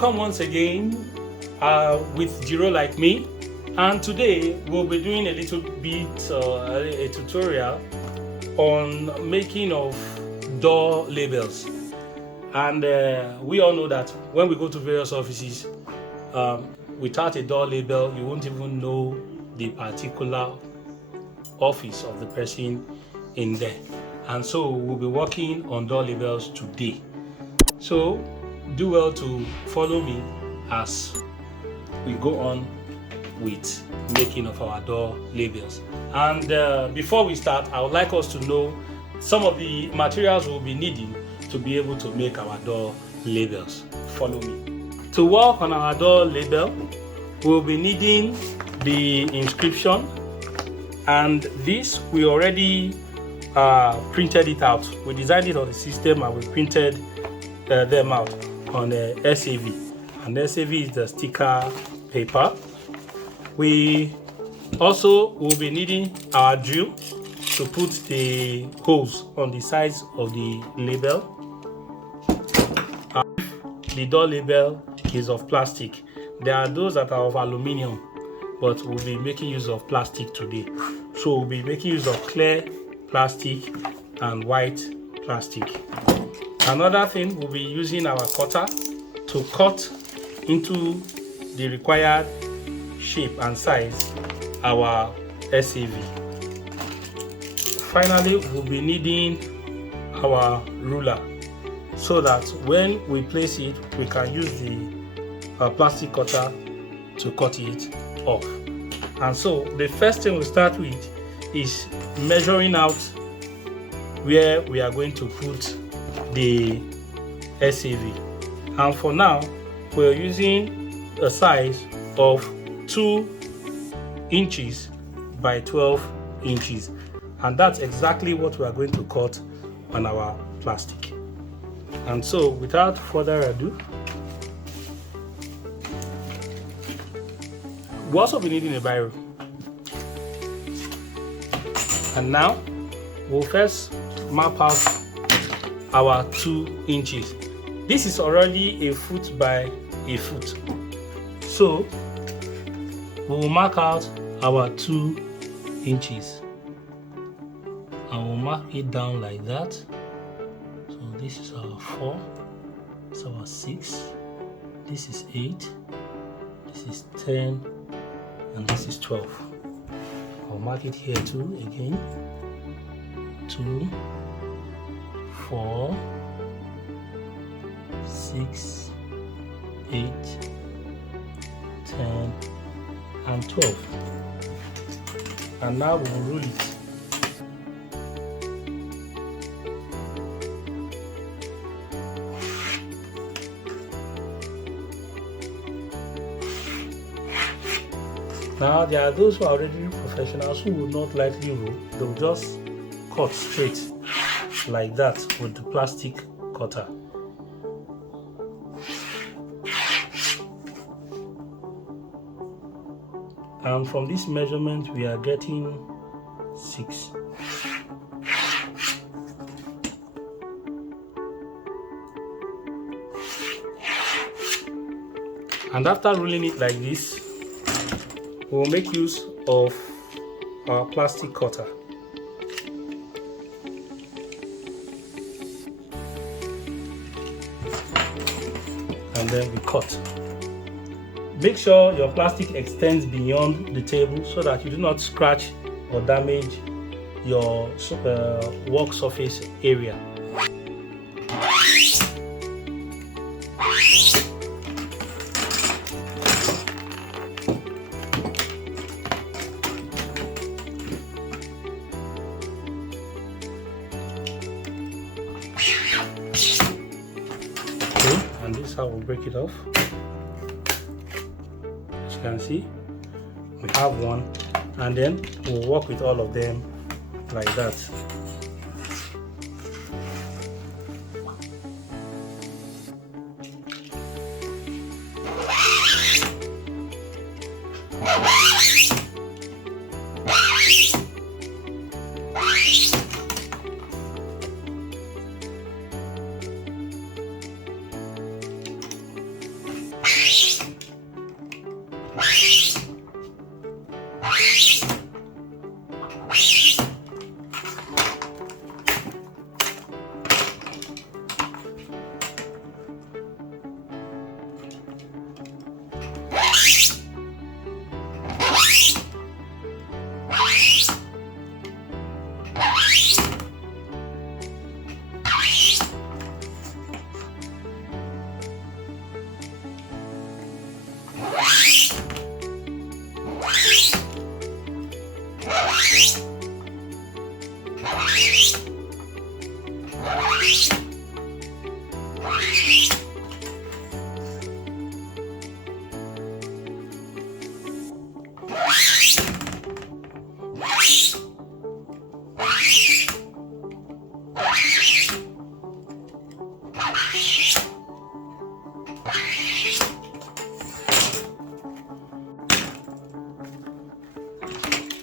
Welcome once again with Jiro Like Me, and today we'll be doing a little bit a tutorial on making of door labels. And we all know that when we go to various offices, without a door label, you won't even know the particular office of the person in there. And so we'll be working on door labels today. So do well to follow me as we go on with making of our door labels. And before we start, I would like us to know some of the materials we'll be needing to be able to make our door labels. Follow me. To work on our door label, we'll be needing the inscription, and this we already printed it out. We designed it on the system and we printed them out on a SAV, and SAV is the sticker paper. We also will be needing our drill to put the holes on the sides of the label. The door label is of plastic. There are those that are of aluminum, but we'll be making use of plastic today. So we'll be making use of clear plastic and white plastic. Another thing, we'll be using our cutter to cut into the required shape and size our SAV. Finally, we'll be needing our ruler so that when we place it, we can use the plastic cutter to cut it off. And so the first thing we start with is measuring out where we are going to put the SAV. And for now, we're using a size of 2 inches by 12 inches. And that's exactly what we are going to cut on our plastic. And so without further ado, we'll also be needing a biro. And now we'll first map out our 2 inches. This is already a foot by a foot. So we'll mark out our 2 inches. And we'll mark it down like that. So this is our 4, this is our 6, this is 8, this is 10, and this is 12. I'll mark it here too again. 2, 4, 6, 8, 10, and 12. And now we'll rule it. Now there are those who are already professionals who will not likely rule. They'll just cut straight like that with the plastic cutter. And from this measurement we are getting 6. And after ruling it like this, we'll make use of our plastic cutter. And then we cut. Make sure your plastic extends beyond the table so that you do not scratch or damage your work surface area. And this is how we'll break it off. As you can see, we have one, and then we'll work with all of them like that.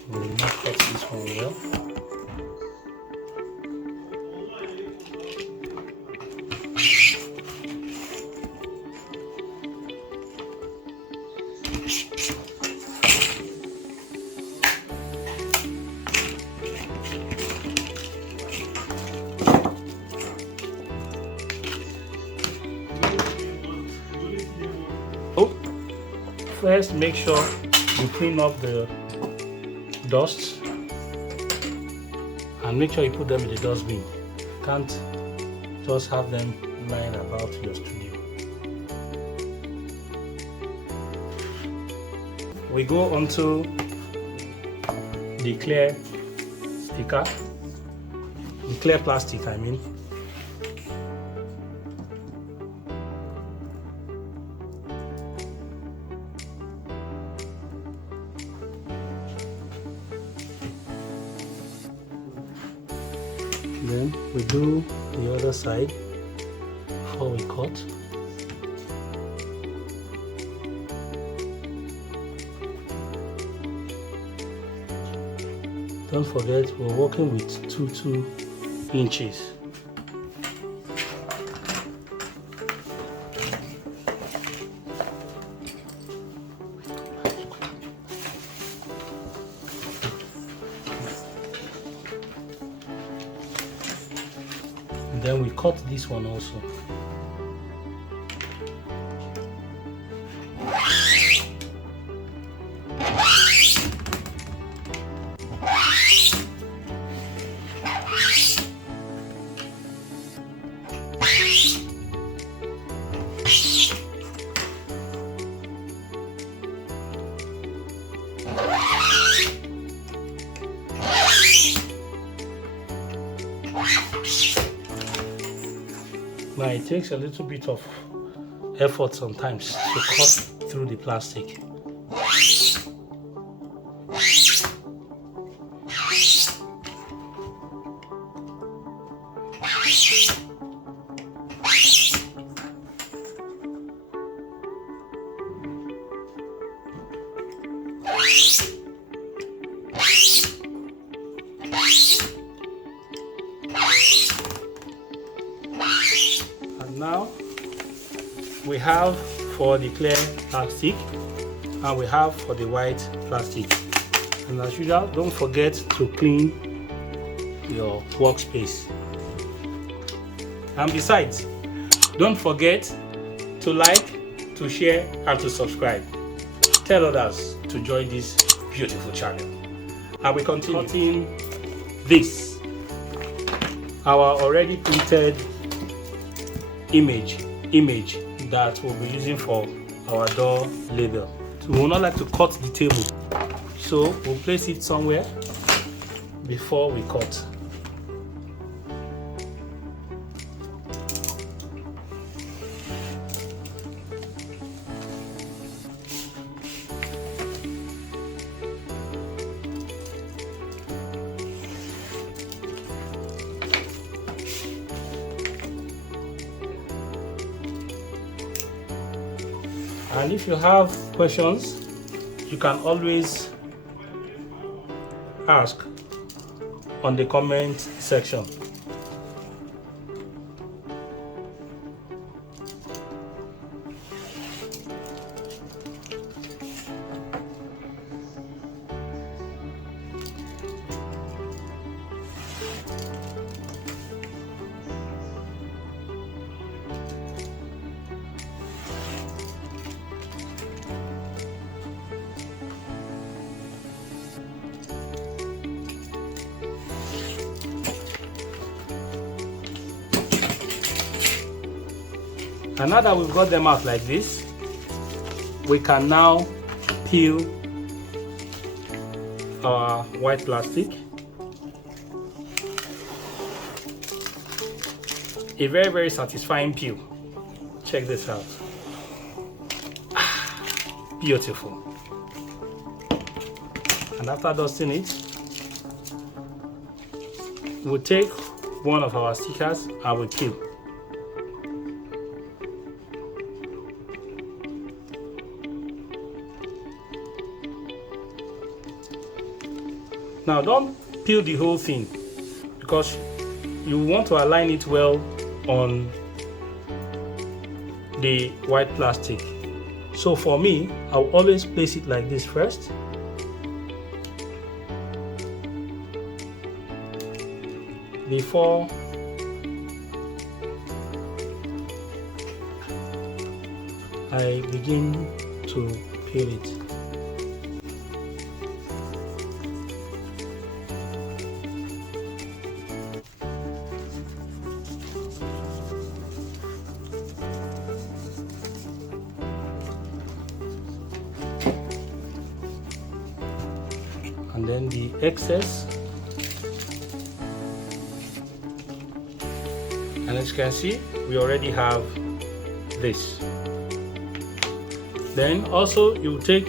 We'll not cut this one well. Oh, first make sure you clean up the dust and make sure you put them in the dustbin. Can't just have them lying about your studio. We go onto the clear sticker, the clear plastic I mean. Then we do the other side before we cut. Don't forget we're working with 2 inches. Then we cut this one also. Now it takes a little bit of effort sometimes to cut through the plastic. Now we have for the clear plastic and we have for the white plastic, and as usual don't forget to clean your workspace, and besides don't forget to like, to share and to subscribe. Tell others to join this beautiful channel, and we continue cutting this, our already printed image that we'll be using for our door label. So we would not like to cut the table, so we'll place it somewhere before we cut. And if you have questions, you can always ask on the comment section. And now that we've got them out like this, we can now peel our white plastic. A very, very satisfying peel. Check this out. Beautiful. And after dusting it, we'll take one of our stickers and we'll peel. Now don't peel the whole thing because you want to align it well on the white plastic. So for me, I'll always place it like this first. Before I begin to peel it. And then the excess, and as you can see, we already have this. Then also you take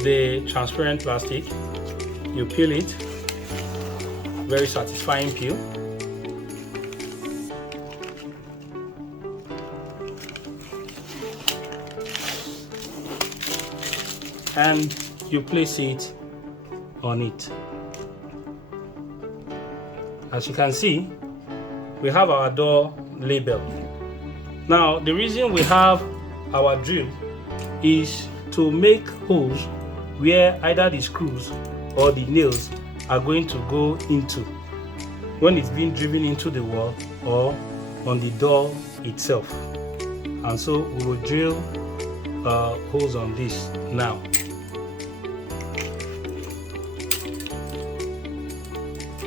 the transparent plastic, you peel it, very satisfying peel. And you place it on it. As you can see, we have our door label. Now, the reason we have our drill is to make holes where either the screws or the nails are going to go into when it's being driven into the wall or on the door itself. And so we will drill holes on this now.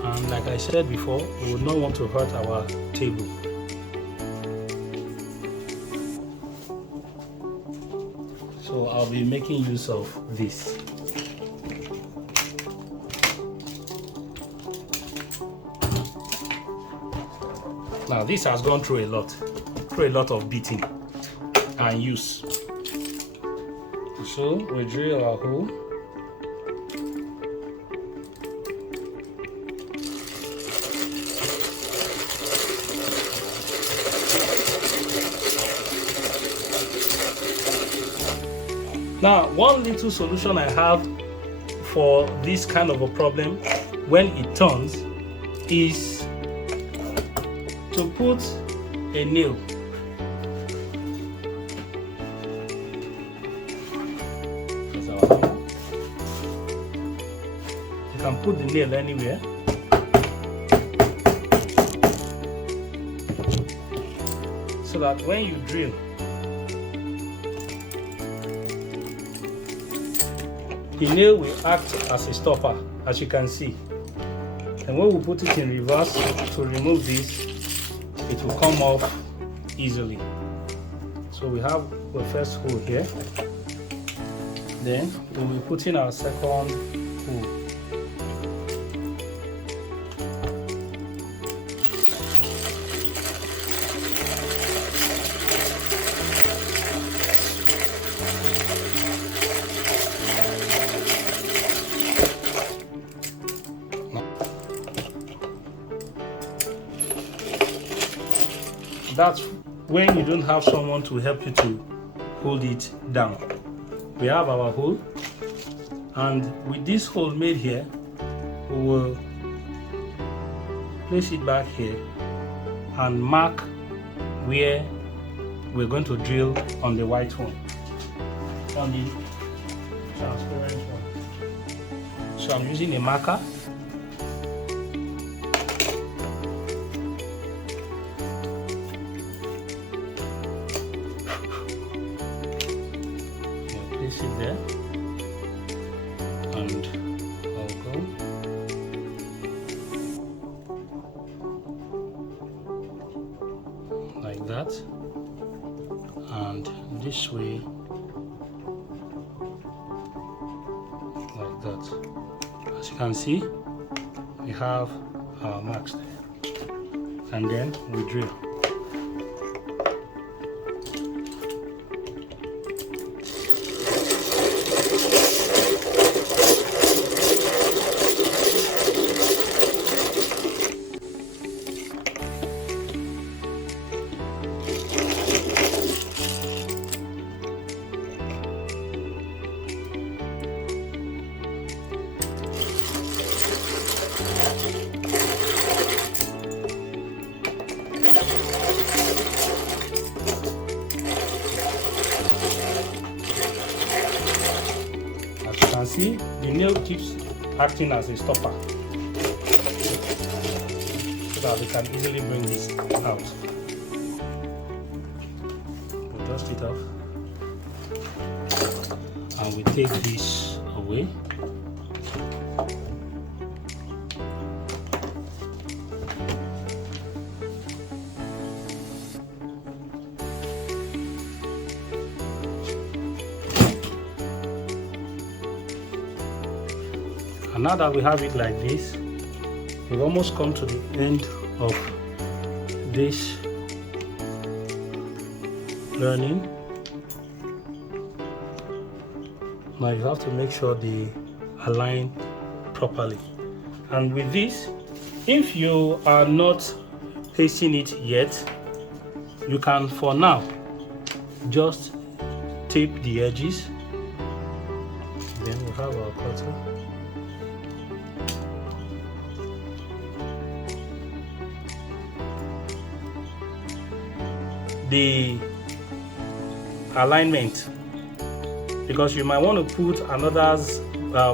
And like I said before, we would not want to hurt our table. So I'll be making use of this. Now this has gone through a lot of beating and use. So we drill our hole. Now, one little solution I have for this kind of a problem when it turns is to put a nail. You can put the nail anywhere. So that when you drill, the nail will act as a stopper, as you can see. And when we put it in reverse to remove this, it will come off easily. So we have the first hole here. Then we will put in our second hole. That's when you don't have someone to help you to hold it down. We have our hole, and with this hole made here, we will place it back here and mark where we're going to drill on the white one, on the transparent one. So I'm using a marker. Place it there, and I'll go. Like that. this way, like that. As you can see, we have our marks there, and then we drill. See, the nail keeps acting as a stopper so that we can easily bring this out. We'll dust it off and we take this away. And now that we have it like this, we've almost come to the end of this learning. Now you have to make sure they align properly. And with this, if you are not pasting it yet, you can for now just tape the edges. Then we have our cutter. The alignment, because you might want to put another's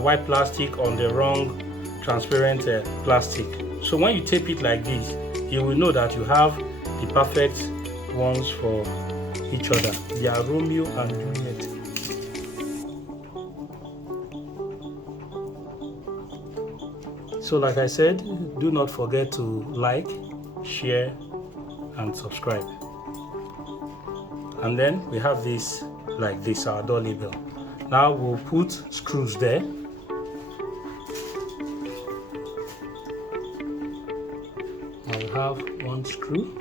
white plastic on the wrong transparent plastic. So when you tape it like this, you will know that you have the perfect ones for each other. They are Romeo and Juliet. So like I said, do not forget to like, share and subscribe. And then we have this like this, our door label. Now we'll put screws there. Now we have one screw.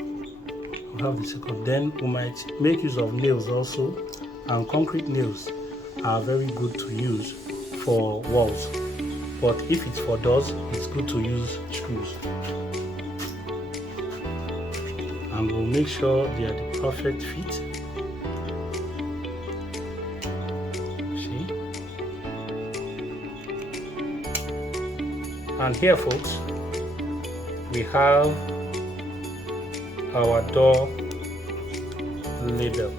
We have the second. Then we might make use of nails also, and concrete nails are very good to use for walls. But if it's for doors, it's good to use screws. And we'll make sure they are the perfect fit. And here, folks, we have our door label.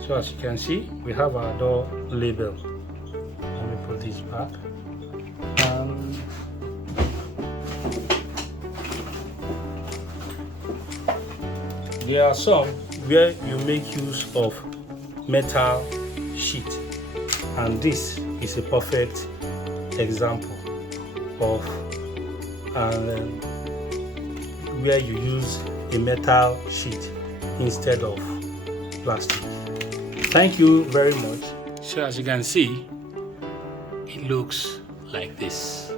So as you can see, we have our door label. Let me put this back. There are some where you make use of metal sheet, and this is a perfect example of where you use a metal sheet instead of plastic. Thank you very much. So as you can see, it looks like this.